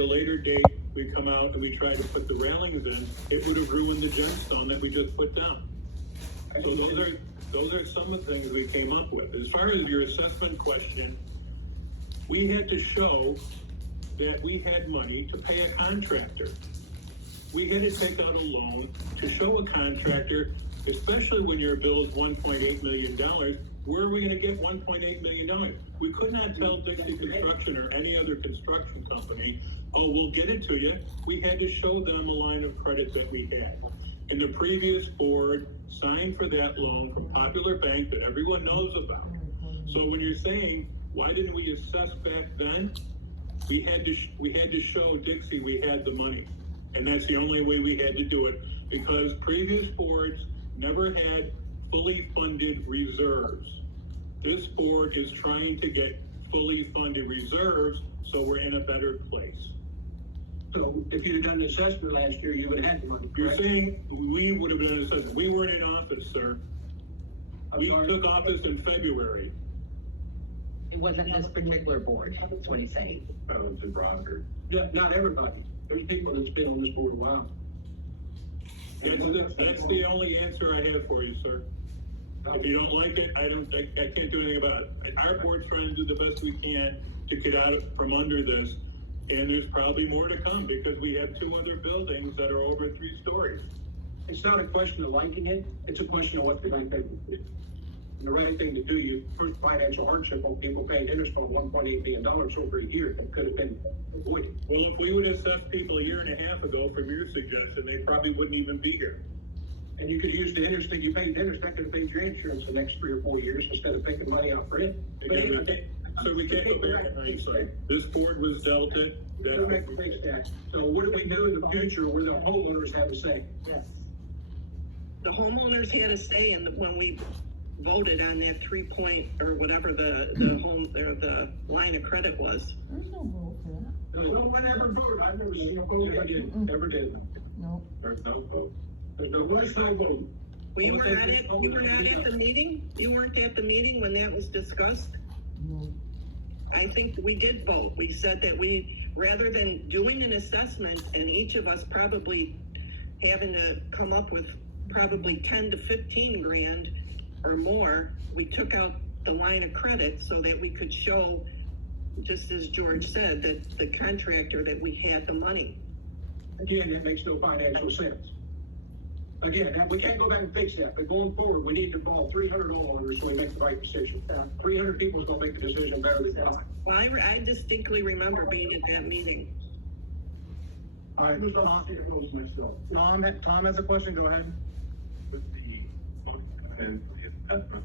a later date, we come out and we try to put the railings in, it would have ruined the gemstone that we just put down. So those are some of the things we came up with. As far as your assessment question, we had to show that we had money to pay a contractor. We had to take out a loan to show a contractor, especially when your bill is $1.8 million, where are we gonna get $1.8 million? We could not tell Dixie Construction or any other construction company, oh, we'll get it to you. We had to show them a line of credit that we had. And the previous board signed for that loan from Popular Bank that everyone knows about. So when you're saying, why didn't we assess back then? We had to show Dixie we had the money. And that's the only way we had to do it, because previous boards never had fully funded reserves. This board is trying to get fully funded reserves, so we're in a better place. So if you'd have done the assessment last year, you would have had the money, You're correct? saying we would have done an assessment. We weren't in office, sir. We took office in February. It wasn't this particular board, that's what he's saying. That was a broader. Not everybody. There's people that's been on this board a while. That's the only answer I have for you, sir. If you don't like it, I can't do anything about it. Our board's trying to do the best we can to get out from under this, and there's probably more to come because we have 2 other buildings that are over 3 stories. It's not a question of liking it, it's a question of what the bank paper did. And the right thing to do, you first financial hardship on people paying interest on $1.8 million over a year that could have been avoided. Well, if we would have assessed people a year and a half ago from your suggestion, they probably wouldn't even be here. And you could use the interest that you paid interest, that could have paid your insurance the next 3 or 4 years instead of taking money out for it. But anyway, So we can't go back in hindsight. This board was dealt it. Let's make the fix that. So what do we do in the future where the homeowners have a say? Yes. The homeowners had a say in when we voted on that 3-point or whatever the home or the line of credit was. There's no vote for that. No one ever voted. I've never seen a vote. Never did. No. There's no vote. There was no vote. Well, you were not at the meeting? You weren't at the meeting when that was discussed? No. I think we did vote. We said that we, rather than doing an assessment and each of us probably having to come up with probably 10 to 15 grand or more, we took out the line of credit so that we could show, just as George said, that the contractor that we had the money. Again, that makes no financial sense. Again, we can't go back and fix that, but going forward, we need to involve 300 homeowners so we make the right decision. 300 people is gonna make the decision better than 5. Well, I distinctly remember being at that meeting. All right, Tom has a question, go ahead. With the and the assessment,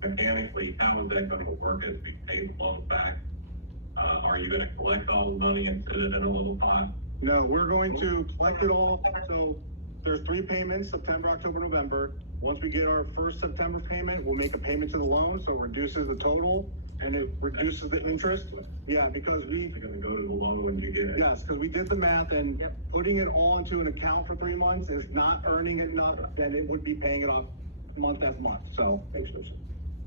mechanically, how is that gonna work as we pay the loan back? Are you gonna collect all the money and set it in a little pot? No, we're going to collect it all, so there's 3 payments, September, October, November. Once we get our first September payment, we'll make a payment to the loan, so it reduces the total, and it reduces the interest. Yeah, because You're gonna go to the loan when you get it? yes, because we did the math, and putting it all into an account for 3 months is not earning enough, then it would be paying it off month after month, so. Makes no sense.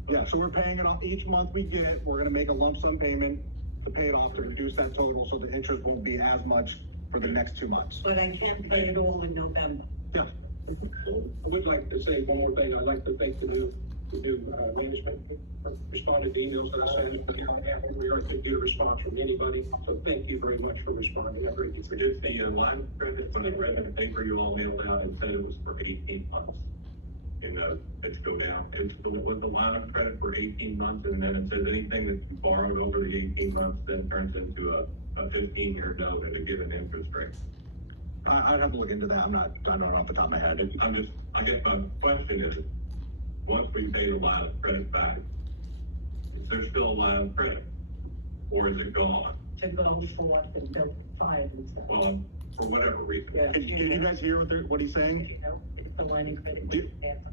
Yeah, so we're paying it off each month we get, we're gonna make a lump sum payment to pay it off to reduce that total, so the interest won't be as much for the next 2 months. But I can't pay it all in November. Yeah. I would like to say one more thing. I'd like to thank the new management responded to emails that I sent, but we are to get a response from anybody. So thank you very much for responding. I really We appreciate did the line of credit, when I read the paper you all mailed out, and said it was for 18 months. And, let's go down, it was the line of credit for 18 months, and then it says anything that you borrowed over the 18 months then turns into a 15-year note at a given interest rate. I'd have to look into that, I don't know off the top of my head. I guess my question is, once we pay the line of credit back, is there still a line of credit? Or is it gone? To go forth and build 5 and stuff. Well, for whatever reason. Yeah. Did you guys hear what he's saying? You know, it's the line of credit.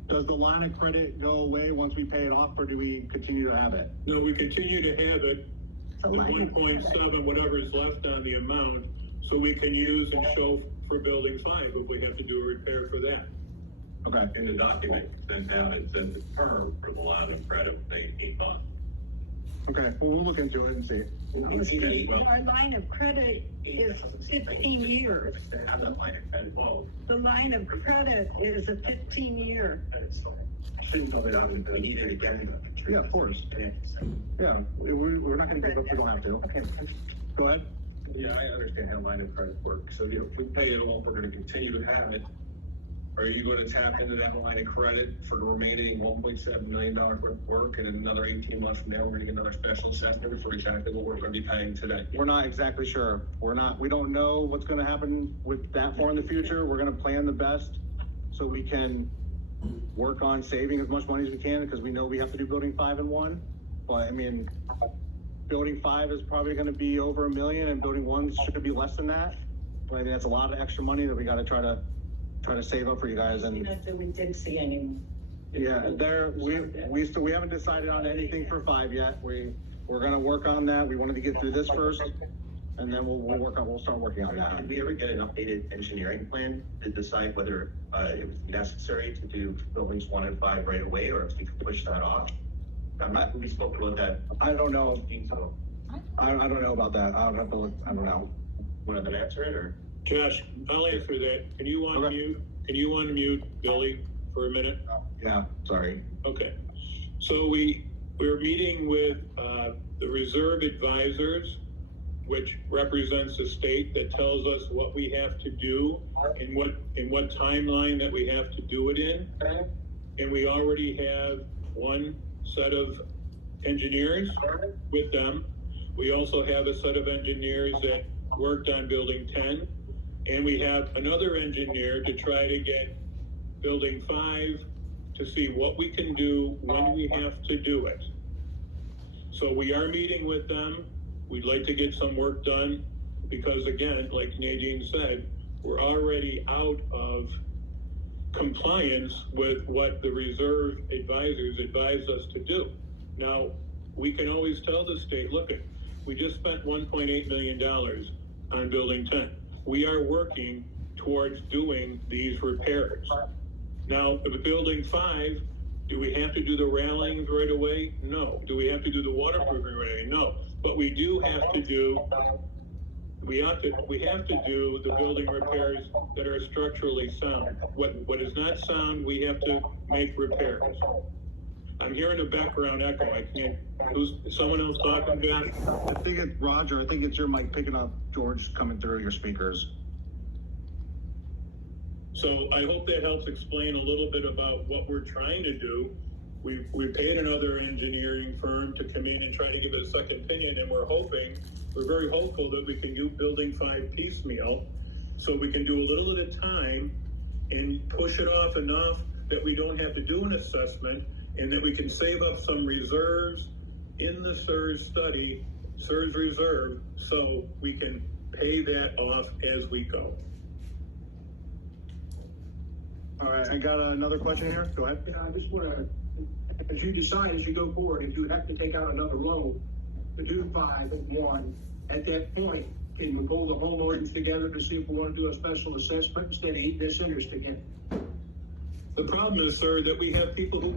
Does the line of credit go away once we pay it off, or do we continue to have it? No, we continue to have it, It's a the line of credit. 1.7, whatever is left on the amount, so we can use and show for building 5 if we have to do a repair for that. Okay. In the document you sent out, it says the term for the line of credit was 18 months. Okay, well, we'll look into it and see. Our line of credit is 15 years. Have that line of credit low. The line of credit is a 15-year. Shouldn't go without it, we needed to get it. Yeah, of course. Yeah, we're not gonna give up if we don't have to. Okay. Go ahead. Yeah, I understand how line of credit works. So, you know, if we pay it off, we're gonna continue to have it. Are you gonna tap into that line of credit for the remaining $1.7 million worth of work, and in another 18 months from now, we're gonna get another special assessment for exactly what we're gonna be paying today? We're not exactly sure. We don't know what's gonna happen with that far in the future. We're gonna plan the best so we can work on saving as much money as we can, because we know we have to do building 5 and 1. But I mean, building 5 is probably gonna be over $1 million, and building 1 should be less than that. But I mean, that's a lot of extra money that we gotta try to save up for you guys. And We didn't see any. yeah, we haven't decided on anything for 5 yet. We're gonna work on that. We wanted to get through this first, and then we'll start working on that. Did we ever get an updated engineering plan to decide whether it was necessary to do buildings 1 and 5 right away, or if we could push that off? We spoke about that. I don't know. So, I don't know about that. I would have to look. I don't know. one of them answer it, or? Josh, I'll answer that. Can you unmute? Okay. Can you unmute Billy for a minute? Yeah, sorry. Okay. So we're meeting with the reserve advisors, which represents the state that tells us what we have to do and what timeline that we have to do it in. And we already have one set of engineers with them. We also have a set of engineers that worked on building 10. And we have another engineer to try to get building 5 to see what we can do when we have to do it. So we are meeting with them. We'd like to get some work done because, again, like Nadine said, we're already out of compliance with what the reserve advisors advised us to do. Now, we can always tell the state, look, we just spent $1.8 million on building 10. We are working towards doing these repairs. Now, the building 5, do we have to do the railings right away? No. Do we have to do the waterproofing right away? No. But we do have to do, we have to do the building repairs that are structurally sound. What is not sound, we have to make repairs. I'm hearing a background echo. I can't, is someone else talking, John? I think it's Roger. I think it's your mic picking up George coming through your speakers. So I hope that helps explain a little bit about what we're trying to do. We paid another engineering firm to come in and try to give it a second opinion, and we're very hopeful that we can do building 5 piecemeal, so we can do a little at a time and push it off enough that we don't have to do an assessment, and that we can save up some reserves in the SERS study, SERS reserve, so we can pay that off as we go. All right, I got another question here. Go ahead. I just want to, as you decide as you go forward, if you have to take out another loan to do 5 and 1, at that point, can we pull the homeowners together to see if we want to do a special assessment instead of eating this interest again? The problem is, sir, that we have people who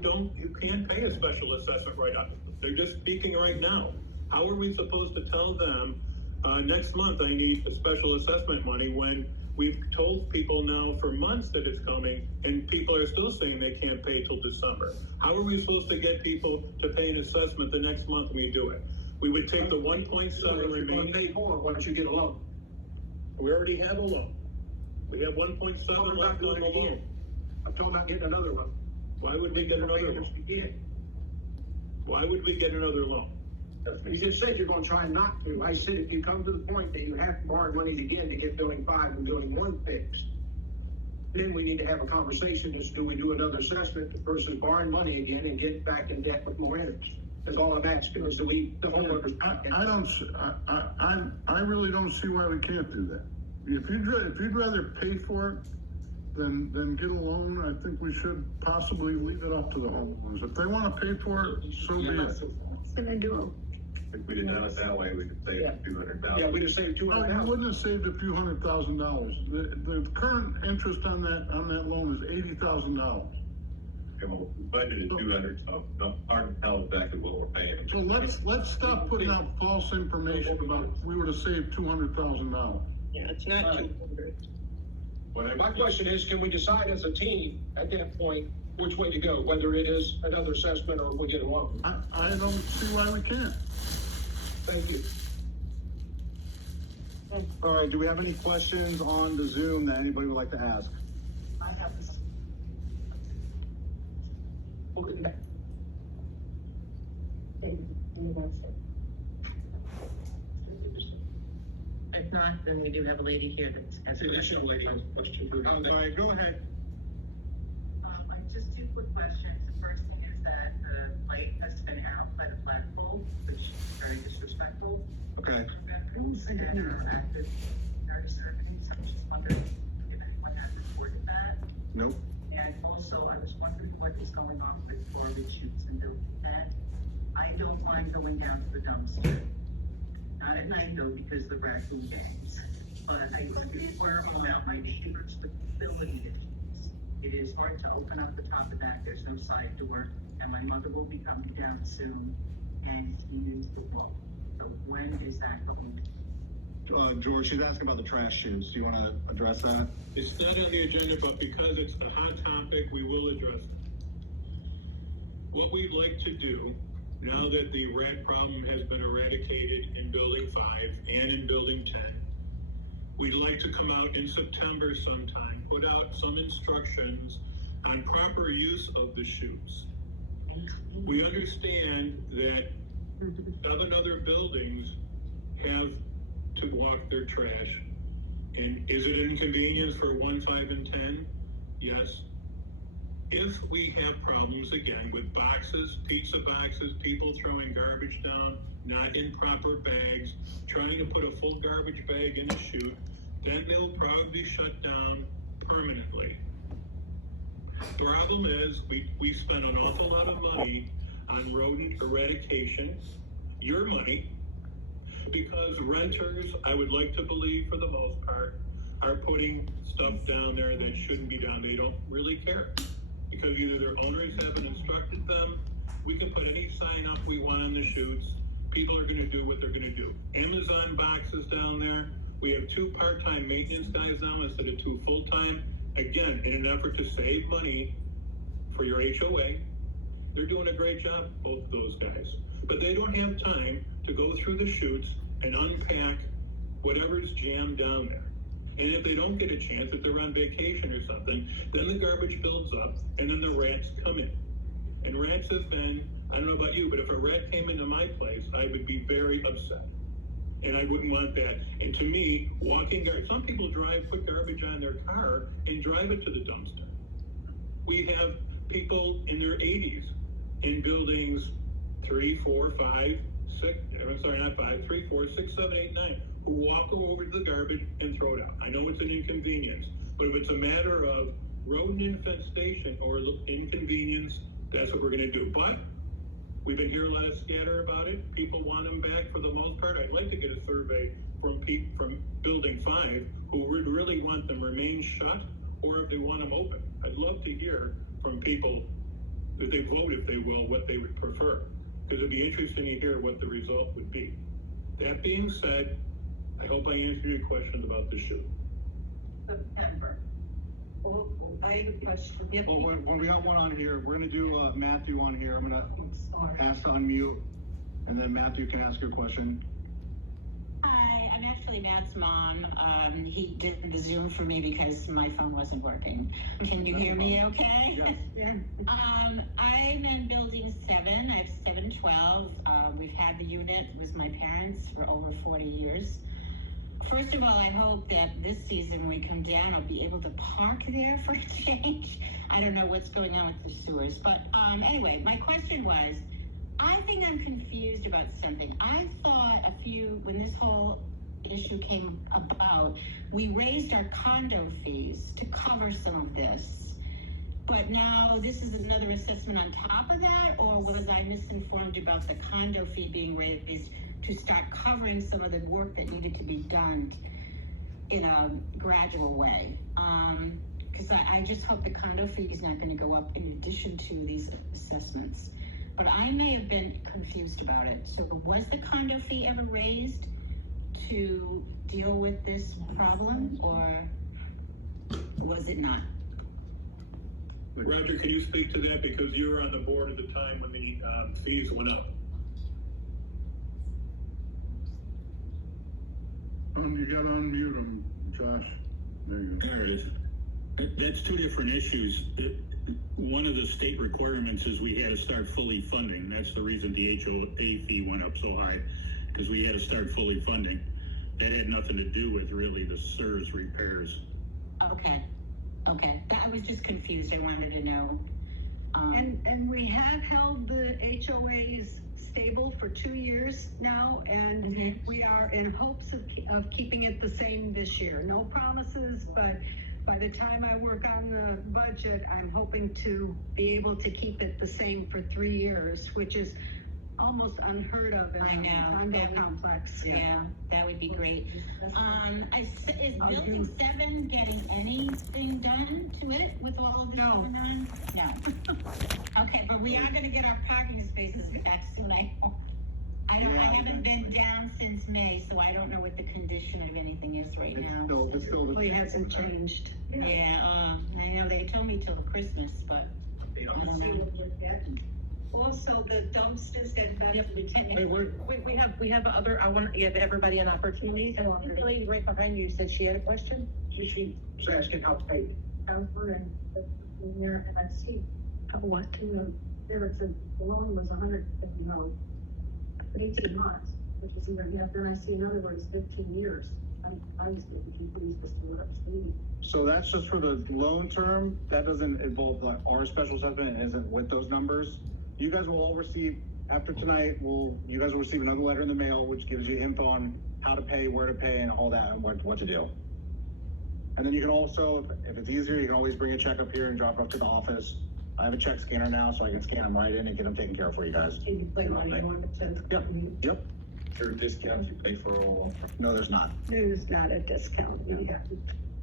can't pay a special assessment right now. They're just speaking right now. How are we supposed to tell them, next month I need a special assessment money, when we've told people now for months that it's coming and people are still saying they can't pay till December? How are we supposed to get people to pay an assessment the next month when we do it? We would take the 1.7 remaining. Pay more once you get a loan. We already have a loan. We have 1.7 left on the loan. I'm talking about getting another one. Why would we get another loan? Why would we get another loan? You just said you're gonna try not to. I said if you come to the point that you have to borrow money again to get building 5 and building 1 fixed, then we need to have a conversation as do we do another assessment versus borrowing money again and get back in debt with more interest. That's all I'm asking, is the homeowners. I really don't see why we can't do that. If you'd rather pay for it than get a loan, I think we should possibly leave it up to the homeowners. If they want to pay for it, so be it. What's gonna do? If we did it that way, we could save $200,000. Yeah, we just saved No, you $200,000. wouldn't have saved a few $100,000. The current interest on that loan is $80,000. you know, budget is 200, so it's hard to tell exactly what we're paying. So let's stop putting out false information about, we would have saved $200,000. Yeah, it's not 200. My question is, can we decide as a team at that point which way to go, whether it is another assessment or if we get a loan? I don't see why we can't. Thank you. All right, do we have any questions on the Zoom that anybody would like to ask? I have this. If not, then we do have a lady here that has. The additional lady has a question. All right, go ahead. I just two quick questions. The first thing is that the light has been out by the flagpole, which is very disrespectful. Okay. And are active very services. So I'm just wondering if anyone has reported that. Nope. And also, I was wondering what is going on with garbage chutes in Building 10. I don't mind going down to the dumpster. Not at night though, because of the raccoon gangs. But I was concerned about my neighbors with mobility issues. It is hard to open up the top of that. There's no side door. And my mother will be coming down soon and he needs to walk. So when is that going to? George, she's asking about the trash chutes. Do you want to address that? It's not on the agenda, but because it's a hot topic, we will address it. What we'd like to do, now that the rat problem has been eradicated in Building 5 and in Building 10, we'd like to come out in September sometime, put out some instructions on proper use of the chutes. We understand that 7 other buildings have to walk their trash. And is it an inconvenience for 1, 5, and 10? Yes. If we have problems again with boxes, pizza boxes, people throwing garbage down, not in proper bags, trying to put a full garbage bag in a chute, then they'll probably shut down permanently. The problem is we spend an awful lot of money on rodent eradication, your money, because renters, I would like to believe for the most part, are putting stuff down there that shouldn't be down. They don't really care. Because either their owners haven't instructed them, we can put any sign up we want on the chutes. People are gonna do what they're gonna do. Amazon boxes down there. We have 2 part-time maintenance guys now instead of 2 full-time. Again, in an effort to save money for your HOA. They're doing a great job, both of those guys. But they don't have time to go through the chutes and unpack whatever's jammed down there. And if they don't get a chance, if they're on vacation or something, then the garbage builds up and then the rats come in. And rats have been, I don't know about you, but if a rat came into my place, I would be very upset. And I wouldn't want that. And to me, walking garbage, some people put garbage on their car and drive it to the dumpster. We have people in their 80s in buildings 3, 4, 5, 6, I'm sorry, not 5, 3, 4, 6, 7, 8, 9, who walk over to the garbage and throw it out. I know it's an inconvenience, but if it's a matter of rodent infestation or inconvenience, that's what we're gonna do. But we've been hearing a lot of scatter about it. People want them back for the most part. I'd like to get a survey from Building 5 who would really want them remain shut or if they want them open. I'd love to hear from people that they vote, if they will, what they would prefer. Because it'd be interesting to hear what the result would be. That being said, I hope I answered your question about the shoe. September. Well, I have a question. Well, when we got one on here, we're gonna do Matthew on here. I'm gonna ask to unmute, and then Matthew can ask your question. Hi, I'm actually Matt's mom. He did the Zoom for me because my phone wasn't working. Can you hear me okay? Yes. Yeah. I'm in building 7. I have 712. We've had the unit with my parents for over 40 years. First of all, I hope that this season when we come down, I'll be able to park there for a change. I don't know what's going on with the sewers. But anyway, my question was, I think I'm confused about something. I thought when this whole issue came about, we raised our condo fees to cover some of this. But now this is another assessment on top of that, or was I misinformed about the condo fee being raised to start covering some of the work that needed to be done in a gradual way? because I just hope the condo fee is not gonna go up in addition to these assessments. But I may have been confused about it. So was the condo fee ever raised to deal with this problem, or was it not? Roger, can you speak to that, because you were on the board at the time when the fees went up? You gotta unmute him, Josh. There you go. There it is. That's two different issues. One of the state requirements is we had to start fully funding. That's the reason the HOA fee went up so high, because we had to start fully funding. That had nothing to do with really the SERS repairs. Okay, I was just confused, I wanted to know. And we have held the HOAs stable for 2 years now, and we are in hopes of keeping it the same this year. No promises, but by the time I work on the budget, I'm hoping to be able to keep it the same for 3 years, which is almost unheard of in a condo complex. Yeah, that would be great. Is building 7 getting anything done to it with all of this going on? No. Okay, but we are gonna get our parking spaces back soon, I hope. I haven't been down since May, so I don't know what the condition of anything is right now. It's still Really hasn't changed. Yeah, I know, they told me till Christmas, but I don't know. Also, the dumpsters get back to the Hey, we have other, I want to give everybody an opportunity. And the lady right behind you said she had a question. She was asking how to pay. Counselor and there, and I see What? there it's the loan was 150, no, 18 months, which is even, then I see another one is 15 years. I was getting confused as to what I was reading. So that's just for the loan term. That doesn't involve like our special assessment and isn't with those numbers. You guys will all receive, after tonight, you guys will receive another letter in the mail, which gives you info on how to pay, where to pay, and all that, and what to do. And then you can also, if it's easier, you can always bring a check up here and drop it up to the office. I have a check scanner now, so I can scan them right in and get them taken care of for you guys. Can you play money on it? Yep. There are discounts you pay for all, No, there's not. There's not a discount. Yeah.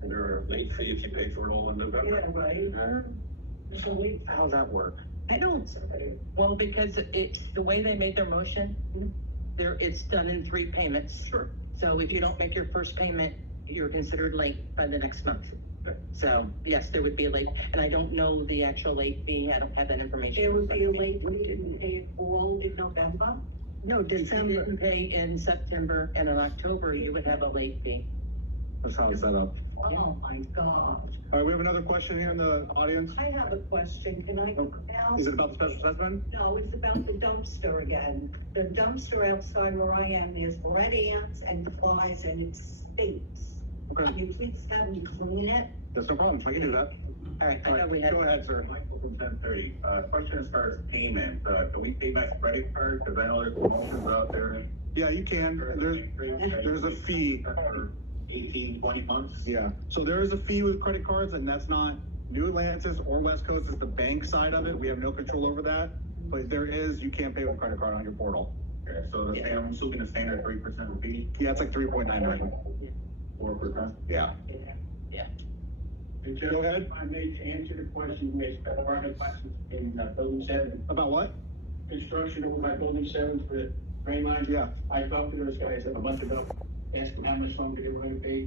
and there are late fees you pay for it all in November. Yeah, right. How's that work? I don't. Well, because the way they made their motion, it's done in 3 payments. Sure. So if you don't make your first payment, you're considered late by the next month. So yes, there would be a late, and I don't know the actual late fee. I don't have that information. There would be a late, we didn't pay all in November? No, If you December. didn't pay in September and in October, you would have a late fee. That's how it's set up. Oh, my God. All right, we have another question here in the audience. I have a question. Can I go now? Is it about the special assessment? No, it's about the dumpster again. The dumpster outside where I am, there's red ants and flies and it stinks. Okay, Can you please have me clean it? that's no problem. I can do that. All right, I All thought we right, had. go ahead, sir. Michael from 1030, question as far as payment, can we pay by credit card? Cause I know there's promotions out there. Yeah, you can. There's a fee. For 18, 20 months. Yeah, so there is a fee with credit cards, and that's not New Atlantis or West Coast, is the bank side of it. We have no control over that. But there is, you can't pay with credit card on your portal. Okay, so I'm assuming the standard 3% fee, Yeah, it's like 3.99. 4%. Yeah. Go ahead. I made to answer the question, we had part of classes in building 7, About what? construction over by building 7 for the train line. Yeah. I talked to those guys a month ago, asked them how much longer they were gonna pay.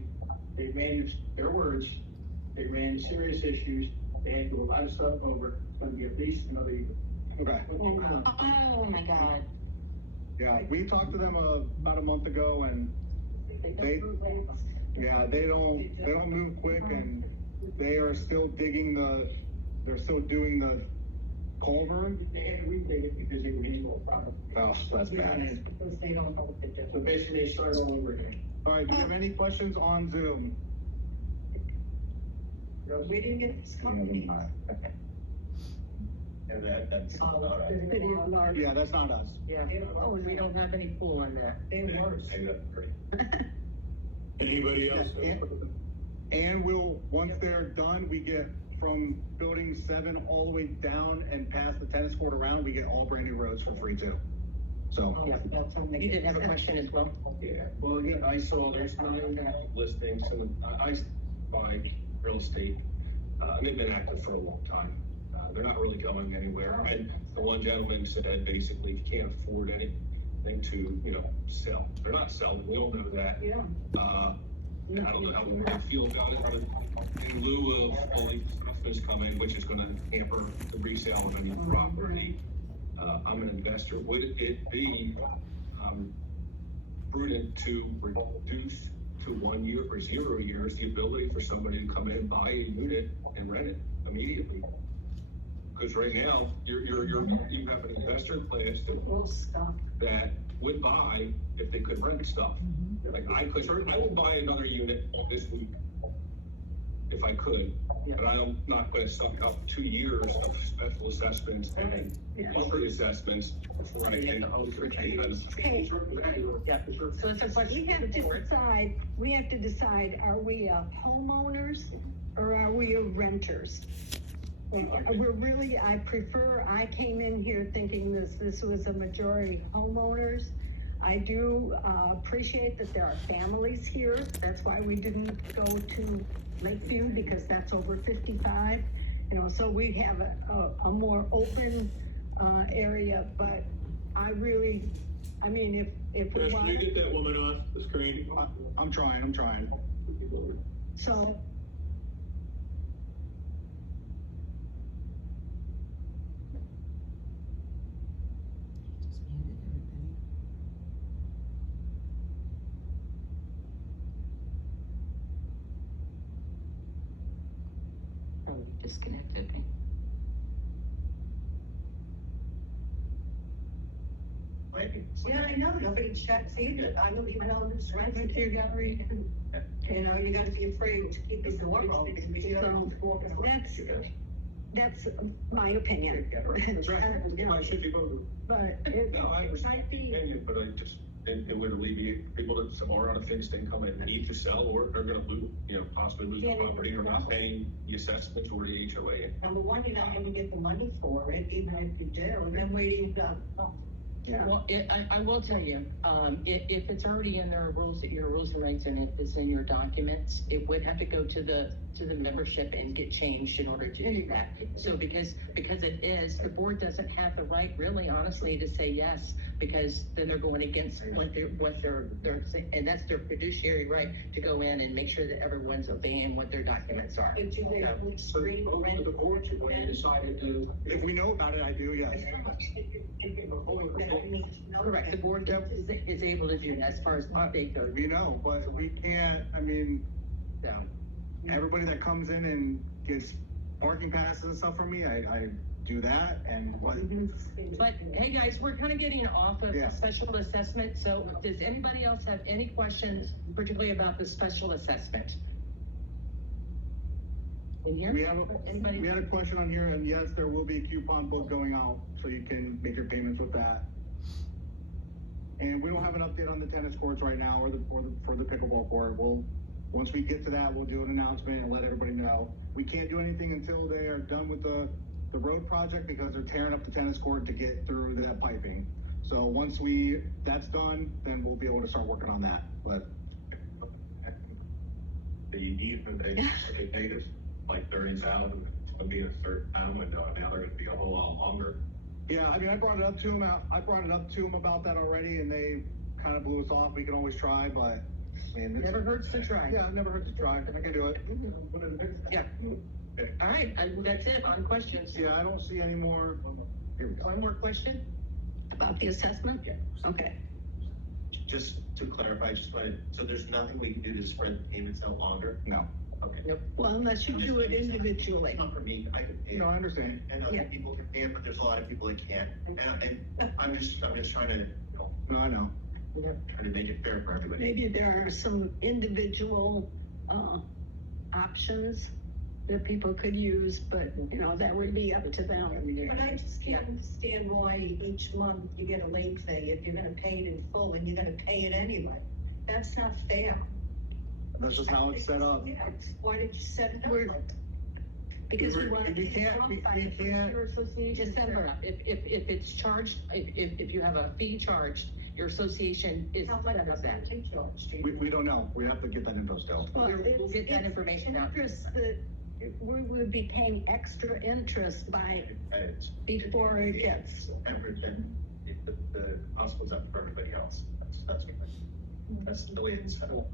They ran, their words, they ran serious issues, they had to do a lot of stuff over, it's gonna be at least another year. Okay. Oh, my God. Yeah, we talked to them about a month ago, and they don't move quick, and they are still they're still doing the culvert. They had to retake it because they were getting a problem. Oh, that's bad. Because they don't know what to do. So basically, they started all over again. All right, do you have any questions on Zoom? We didn't get this company. And that's. City of Large. Yeah, that's not us. Yeah. Oh, and we don't have any pool on that. They were. Anybody else? And once they're done, we get from building 7 all the way down and past the tennis court around, we get all brand new roads for free too. So, Yeah. You didn't have a question as well? Yeah, well, again, I saw there's 9 listings, and I buy real estate. and they've been active for a long time. They're not really going anywhere. And the one gentleman said basically he can't afford anything to, sell. They're not selling. We all know that. Yeah. And I don't know how we feel about it, but in lieu of all these assessments coming, which is gonna hamper the resale of any property, I'm an investor. Would it be, prudent to reduce to 1 year or 0 years the ability for somebody to come in, buy a unit and rent it immediately? Because right now, you have an investor class that would buy if they could rent stuff. Like I would buy another unit this week if I could, but I'm not going to suck up 2 years of special assessments and monthly assessments before I can Okay. So it's a question. We have to decide, are we homeowners or are we renters? I came in here thinking this was a majority homeowners. I do appreciate that there are families here. That's why we didn't go to Lakeview, because that's over 55. So we have a more open area, but if we Josh, want. can you get that woman off the screen? I'm trying. So, Just muted everybody. Probably disconnected me. Yeah, I know, nobody checks either. I don't even know who's renting to your gallery. You gotta be afraid to keep the door open because you don't know who's walking around. that's my opinion. That's right. I should be voted. But No, I respect the opinion, but it would alleviate people that are on a fixed income and need to sell, or they're gonna lose, possibly lose the property or not paying the assessments or the HOA. Number one, you're not gonna get the money for it, even if you do, and then where do you go? Yeah. Well, I will tell you, if it's already in their rules, your rules and regs, and if it's in your documents, it would have to go to the membership and get changed in order to do that. So because it is, the board doesn't have the right, really honestly, to say yes, because then they're going against what they're and that's their fiduciary right to go in and make sure that everyone's obeying what their documents are. But do they really screen rent? The board, when they decided to. If we know about it, I do, yes. Correct, the board is able to do that as far as update goes. We know, but we can't, So, everybody that comes in and gets parking passes and stuff from me, I do that, and what? but hey guys, we're kind of getting off of Yeah. special assessment, so does anybody else have any questions, particularly about the special assessment? In here? We Anybody? had a question on here, and yes, there will be a coupon book going out, so you can make your payments with that. And we don't have an update on the tennis courts right now, or for the pickleball court. Once we get to that, we'll do an announcement and let everybody know. We can't do anything until they are done with the road project, because they're tearing up the tennis court to get through the piping. So once that's done, then we'll be able to start working on that, but. The easement, they paid us like 30,000, it's gonna be in a certain time window, and now they're gonna be a whole lot longer. Yeah, I brought it up to them about that already, and they kind of blew us off. We can always try, but it's Never hurts to try. Yeah, it never hurts to try. I can do it. Yeah. All right, that's it on questions. Yeah, I don't see any more. Here we go. One more question? About the assessment? Yeah. Okay. Just to clarify, so there's nothing we can do to spread the payments out longer? No. Okay. Well, unless you do it individually. It's not for me, I can pay it. No, I understand. And other Yeah. people can pay it, but there's a lot of people that can't. And I'm just trying to, No, I know. trying to make it fair for everybody. Maybe there are some individual, options that people could use, but, that would be up to them. But I just can't understand why each month you get a late fee if you're gonna pay it in full and you're gonna pay it anyway. That's not fair. That's just how it's set up. Yeah, why did you set it up We're- like that? Because we want to We be can't- qualified for Your association, December. if it's charged, if you have a fee charged, your association is How much set is up that. that charge? We don't know. We have to get that info still. Well, We'll get that information out. Chris, the we would be paying extra interest by, Credits. before it gets. September, then the cost goes up for everybody else. That's the way it's set up.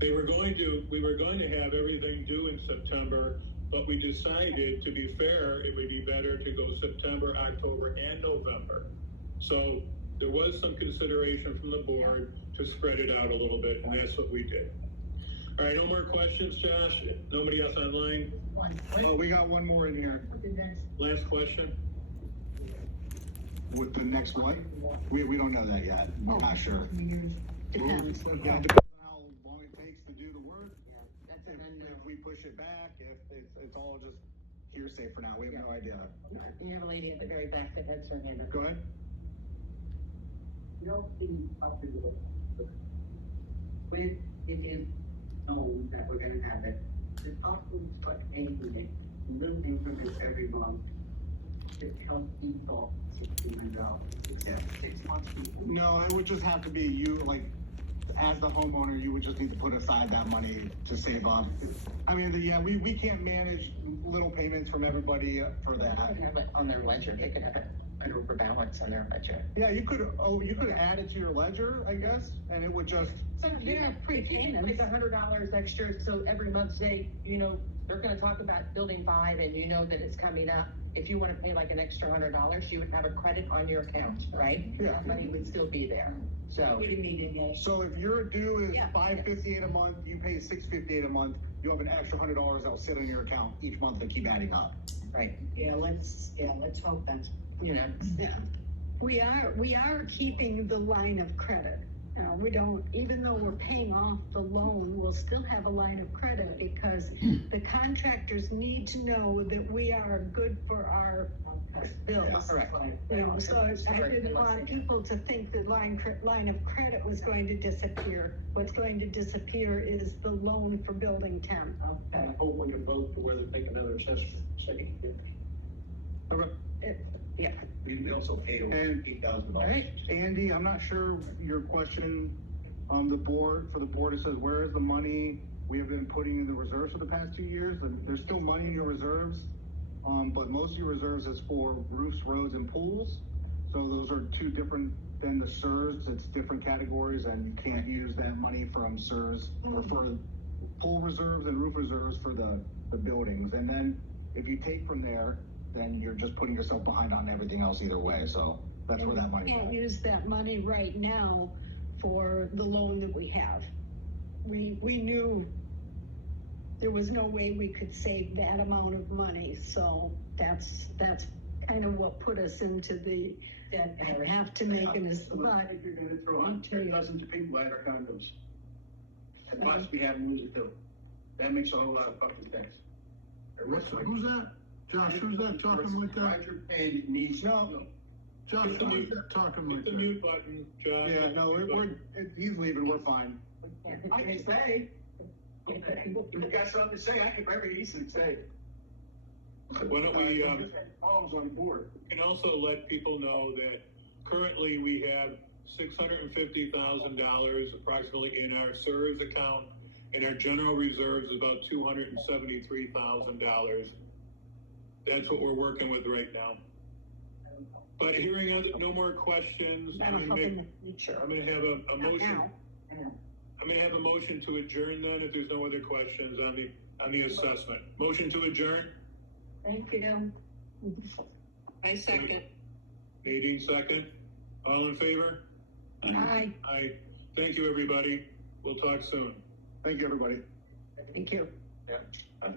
we were going to have everything due in September, but we decided, to be fair, it would be better to go September, October, and November. So there was some consideration from the board to spread it out a little bit, and that's what we did. All right, no more questions, Josh? Nobody else online? Oh, we got one more in here. Last question? With the next one? We don't know that yet. We're not sure. Depends. Yeah, it depends on how long it takes to do the work. That's an If unknown. we push it back, if it's all just hearsay for now, we have no idea. You have a lady at the very back that has her hand up. Go ahead. When it is known that we're gonna have it, the possible put a unit, little increments every month to help people $1,600, 6 months people. No, it would just have to be you, like, as the homeowner, you would just need to put aside that money to save up. I mean, yeah, we can't manage little payments from everybody for that. They could have it on their ledger. They could have it an overbalance on their ledger. Yeah, you could add it to your ledger, I guess, and it would just, So if you have prepayments, like $100 extra, so every month, say, they're gonna talk about building 5 and you know that it's coming up. If you wanna pay like an extra $100, you would have a credit on your account, right? Yeah. That money would still be there, so. so if your due is $558 a month, you pay $658 a month, you have an extra $100 that will sit on your account each month and keep adding up. Right, Let's hope that's. Yeah, we are keeping the line of credit. We don't, even though we're paying off the loan, we'll still have a line of credit because the contractors need to know that we are good for our bills. correct. So I didn't want people to think that line of credit was going to disappear. What's going to disappear is the loan for building 10. And I hope we can vote for whether to take another assessment, second year. Yeah. We also paid over And- $8,000. All right. Andy, I'm not sure your question, the board, it says, where is the money we have been putting in the reserves for the past 2 years? And there's still money in your reserves, but most of your reserves is for roofs, roads, and pools. So those are two different than the SERS. It's different categories, and you can't use that money from SERS or for pool reserves and roof reserves for the buildings. And then if you take from there, then you're just putting yourself behind on everything else either way. So that's where that money We can't is. use that money right now for the loan that we have. We knew there was no way we could save that amount of money, so that's kind of what put us into the, that I have to make an, but. If you're gonna throw on dozens of people at our condos. And possibly have them lose it too. That makes a whole lot of fucking sense. Who's that? Josh, who's that talking like that? Roger Payne needs. No. Josh, who's that talking like Hit the that? mute button, Josh. Yeah, no, he's leaving, we're fine. I can say. If you got something to say, I can very easily say. Why don't we, Paul's on board. can also let people know that currently we have $650,000 approximately in our SERS account, and our general reserves is about $273,000. That's what we're working with right now. But hearing no more questions, That'll help in the future. I'm gonna have a Not motion. now. I'm gonna have a motion to adjourn then, if there's no other questions on the assessment. Motion to adjourn, Thank you. I second. Nadine second. All in favor? Aye. Aye. Thank you, everybody. We'll talk soon. Thank you, everybody. Thank you. Yeah.